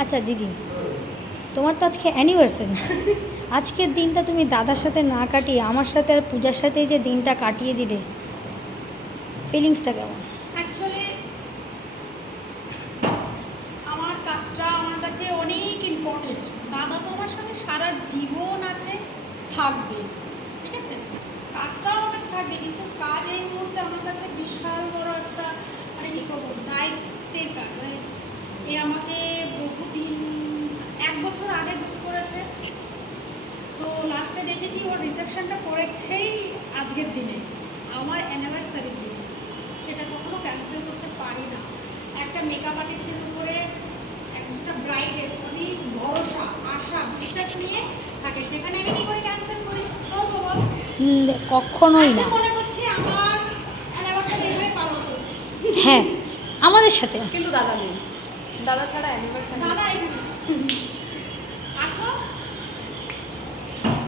আচ্ছা দিদি, তোমার তো আজকে অ্যানিভার্সারি, আজকের দিনটা তুমি দাদার সাথে না কাটিয়ে আমার সাথে আর পূজার সাথে যে দিনটা কাটিয়ে দিলে, ফিলিংসটা কেমন? অ্যাকচুয়ালি আমার কাজটা আমার কাছে অনেক ইম্পর্টেন্ট। দাদা তো আমার সঙ্গে সারা জীবন আছে, থাকবে, ঠিক আছে? কাজটাও আমার কাছে থাকবে, কিন্তু কাজ এই মুহূর্তে আমার কাছে বিশাল বড় একটা মানে কী করবো দায়িত্বের কাজ। মানে এ আমাকে বহুদিন 1 বছর আগে বুক করেছে, তো লাস্টে দেখে কি ওর রিসেপশনটা পড়েছেই আজকের দিনে, আমার অ্যানিভার্সারির দিন। সেটা কখনো ক্যান্সেল করতে পারি না। একটা মেকআপ আর্টিস্টের উপরে একটা ব্রাইডের অনেক ভরসা, আশা, বিশ্বাস নিয়ে থাকে, সেখানে আমি কী করে ক্যান্সেল করি? ও বাবা, কখনোই না। মনে করছি আমার অ্যানিভার্সারি এখানে পালন করছি। হ্যাঁ, আমাদের সাথে কিন্তু দাদা নেই, দাদা ছাড়া অ্যানিভার্সারি দাদা এখানে আছে।